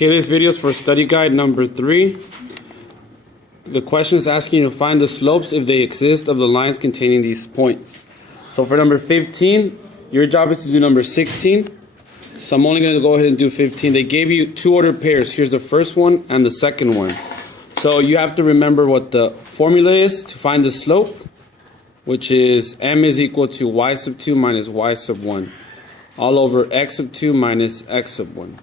Okay, this video is for study guide number 3. The question is asking you to find the slopes if they exist of the lines containing these points. So for number 15, your job is to do number 16. So I'm only going to go ahead and do 15. They gave you two ordered pairs. Here's the first one and the second one. So you have to remember what the formula is to find the slope, which is m is equal to y sub 2 minus y sub 1 all over x sub 2 minus x sub 1.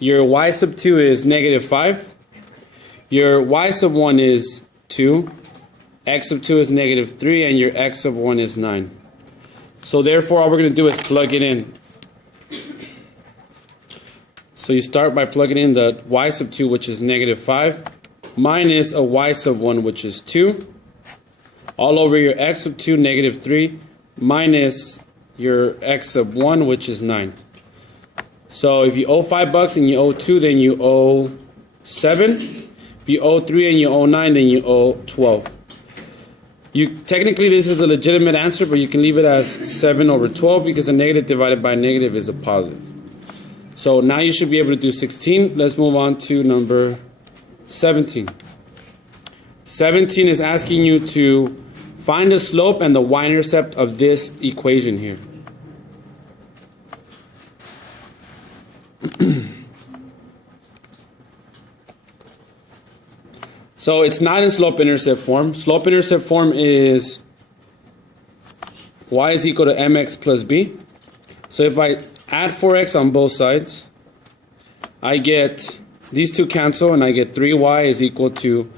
Your y sub 2 is negative 5. Your y sub 1 is 2. X sub 2 is negative 3. And your x sub 1 is 9. So therefore, all we're going to do is plug it in. So you start by plugging in the y sub 2, which is negative 5, minus a y sub 1, which is 2, all over your x sub 2, negative 3, minus your x sub 1, which is 9. So if you owe $5 and you owe 2, then you owe 7. If you owe 3 and you owe 9, then you owe 12. Technically, this is a legitimate answer, but you can leave it as 7 over 12 because a negative divided by a negative is a positive. So now you should be able to do 16. Let's move on to number 17. 17 is asking you to find the slope and the y-intercept of this equation here. So it's not in slope-intercept form. Slope-intercept form is y is equal to mx plus b. So if I add 4x on both sides, I get these two cancel and I get 3y is equal to,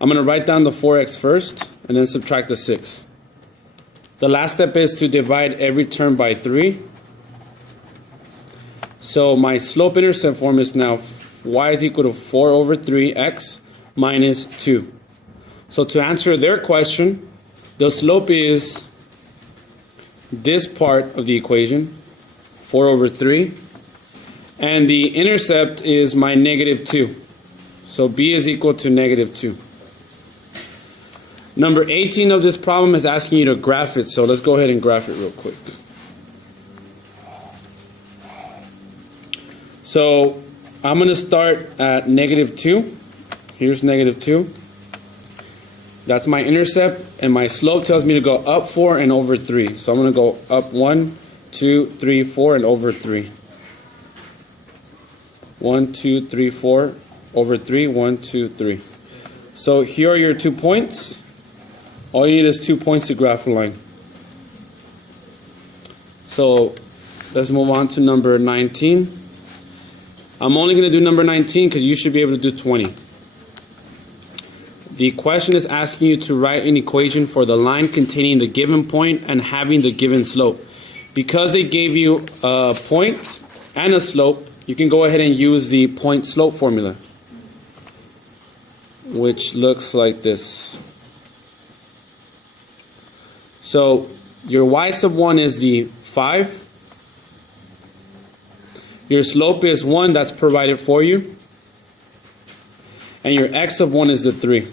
I'm going to write down the 4x first and then subtract the 6. The last step is to divide every term by 3. So my slope-intercept form is now y is equal to 4 over 3x minus 2. So to answer their question, the slope is this part of the equation, 4 over 3, and the intercept is my negative 2. So b is equal to negative 2. Number 18 of this problem is asking you to graph it, so let's go ahead and graph it real quick. So I'm going to start at negative 2. Here's negative 2. That's my intercept, and my slope tells me to go up 4 and over 3. So I'm going to go up 1, 2, 3, 4, and over 3. 1, 2, 3, 4, over 3, 1, 2, 3. So here are your 2 points. All you need is 2 points to graph a line. So let's move on to number 19. I'm only going to do number 19 because you should be able to do 20. The question is asking you to write an equation for the line containing the given point and having the given slope. Because they gave you a point and a slope, you can go ahead and use the point-slope formula, which looks like this. So your y sub 1 is the 5. Your slope is 1, that's provided for you. And your x sub 1 is the 3.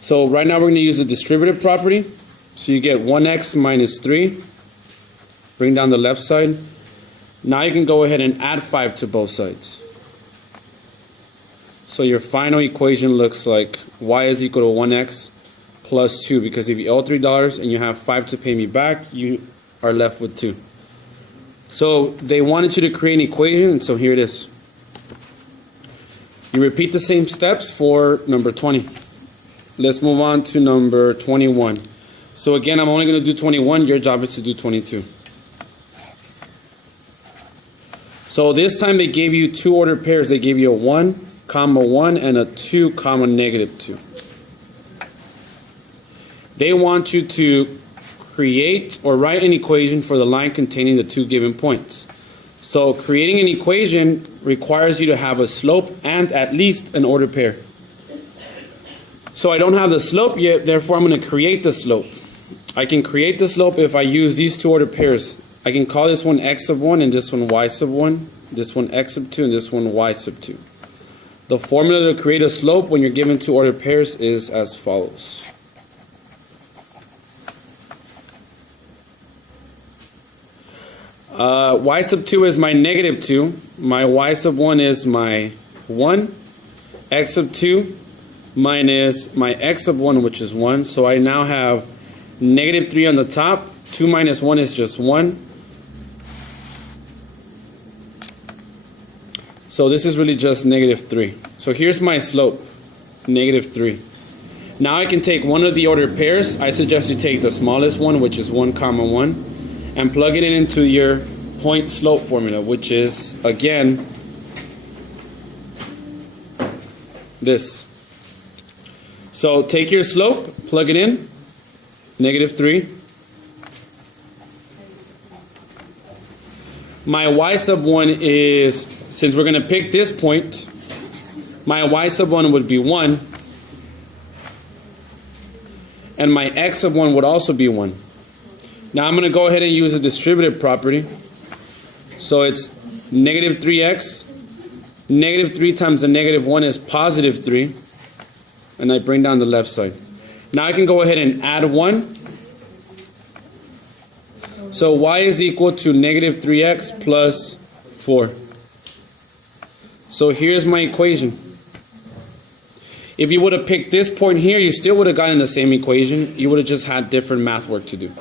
So right now we're going to use the distributive property. So you get 1x minus 3. Bring down the left side. Now you can go ahead and add 5 to both sides. So your final equation looks like y is equal to 1x plus 2. Because if you owe $3 and you have 5 to pay me back, you are left with 2. So they wanted you to create an equation, and so here it is. You repeat the same steps for number 20. Let's move on to number 21. So again, I'm only going to do 21. Your job is to do 22. So this time they gave you two ordered pairs. They gave you a 1, comma 1 and a 2, comma negative 2. They want you to create or write an equation for the line containing the two given points. So creating an equation requires you to have a slope and at least an ordered pair. So I don't have the slope yet, therefore I'm going to create the slope. I can create the slope if I use these two ordered pairs. I can call this one x sub 1 and this one y sub 1, this one x sub 2 and this one y sub 2. The formula to create a slope when you're given two ordered pairs is as follows. Y sub 2 is my negative 2. My y sub 1 is my 1. X sub 2 minus my x sub 1, which is 1. So I now have negative 3 on the top. 2 minus 1 is just 1. So this is really just negative 3. So here's my slope, negative 3. Now I can take one of the ordered pairs. I suggest you take the smallest one, which is 1 comma 1, and plug it into your point slope formula, which is, again, this. So take your slope, plug it in, negative 3. My y sub 1 is, since we're going to pick this point, my y sub 1 would be 1. And my x sub 1 would also be 1. Now I'm going to go ahead and use a distributive property. So it's negative 3x. Negative 3 times the negative 1 is positive 3. And I bring down the left side. Now I can go ahead and add 1. So y is equal to negative 3x plus 4. So here's my equation. If you would have picked this point here, you still would have gotten the same equation. You would have just had different math work to do.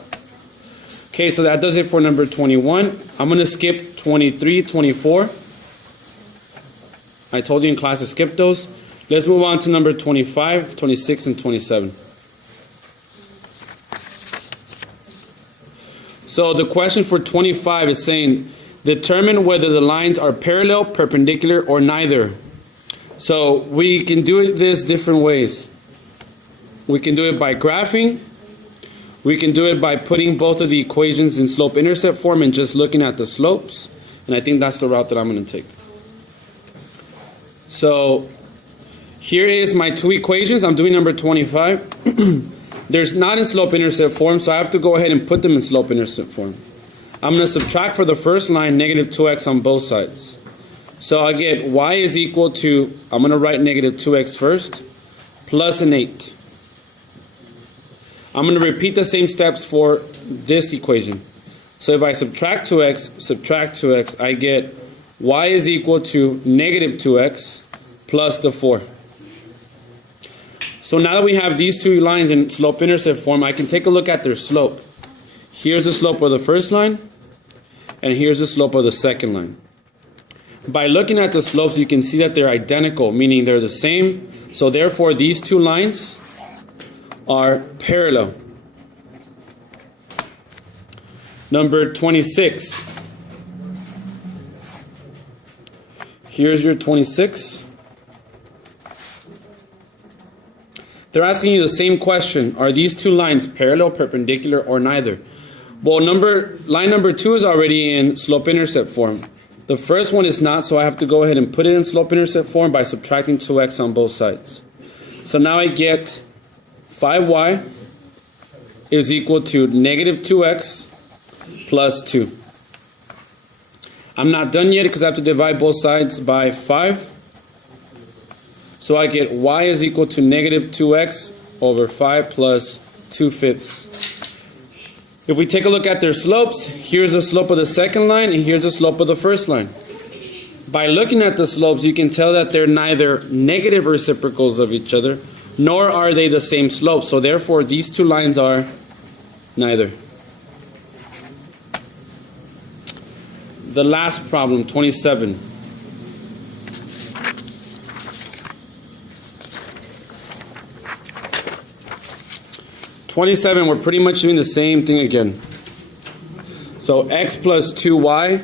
Okay, so that does it for number 21. I'm going to skip 23, 24. I told you in class to skip those. Let's move on to number 25, 26, and 27. So the question for 25 is saying, determine whether the lines are parallel, perpendicular, or neither. So we can do this different ways. We can do it by graphing. We can do it by putting both of the equations in slope-intercept form and just looking at the slopes. And I think that's the route that I'm going to take. So here is my two equations. I'm doing number 25. There's not in slope-intercept form, so I have to go ahead and put them in slope-intercept form. I'm going to subtract for the first line negative 2x on both sides. So I get y is equal to, I'm going to write negative 2x first, plus an 8. I'm going to repeat the same steps for this equation. So if I subtract 2x, I get y is equal to negative 2x plus the 4. So now that we have these two lines in slope-intercept form, I can take a look at their slope. Here's the slope of the first line, and here's the slope of the second line. By looking at the slopes, you can see that they're identical, meaning they're the same. So therefore, these two lines are parallel. Number 26. Here's your 26. They're asking you the same question. Are these two lines parallel, perpendicular, or neither? Well, line number 2 is already in slope-intercept form. The first one is not, so I have to go ahead and put it in slope-intercept form by subtracting 2x on both sides. So now I get 5y is equal to negative 2x plus 2. I'm not done yet because I have to divide both sides by 5. So I get y is equal to negative 2x over 5 plus 2/5. If we take a look at their slopes, here's the slope of the second line and here's the slope of the first line. By looking at the slopes, you can tell that they're neither negative reciprocals of each other, nor are they the same slope. So therefore, these two lines are neither. The last problem, 27. We're pretty much doing the same thing again. So x plus 2y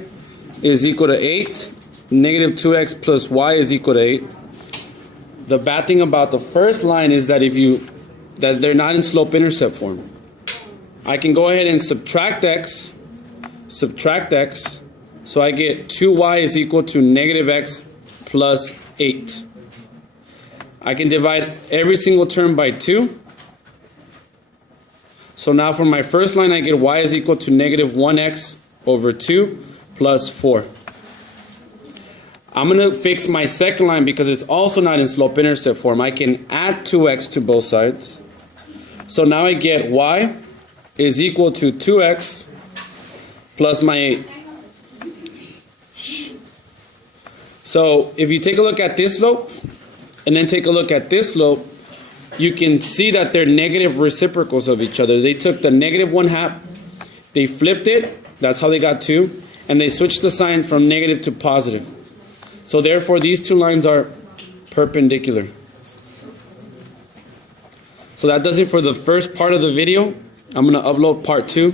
is equal to 8. Negative 2x plus y is equal to 8. The bad thing about the first line is that that they're not in slope-intercept form. I can go ahead and subtract x. So I get 2y is equal to negative x plus 8. I can divide every single term by 2. So now for my first line, I get y is equal to negative 1x over 2 plus 4. I'm going to fix my second line because it's also not in slope-intercept form. I can add 2x to both sides. So now I get y is equal to 2x plus my So if you take a look at this slope and then take a look at this slope, you can see that they're negative reciprocals of each other. They took the negative 1/2, they flipped it, that's how they got 2, and they switched the sign from negative to positive. So therefore these two lines are perpendicular. So that does it for the first part of the video. I'm going to upload part 2.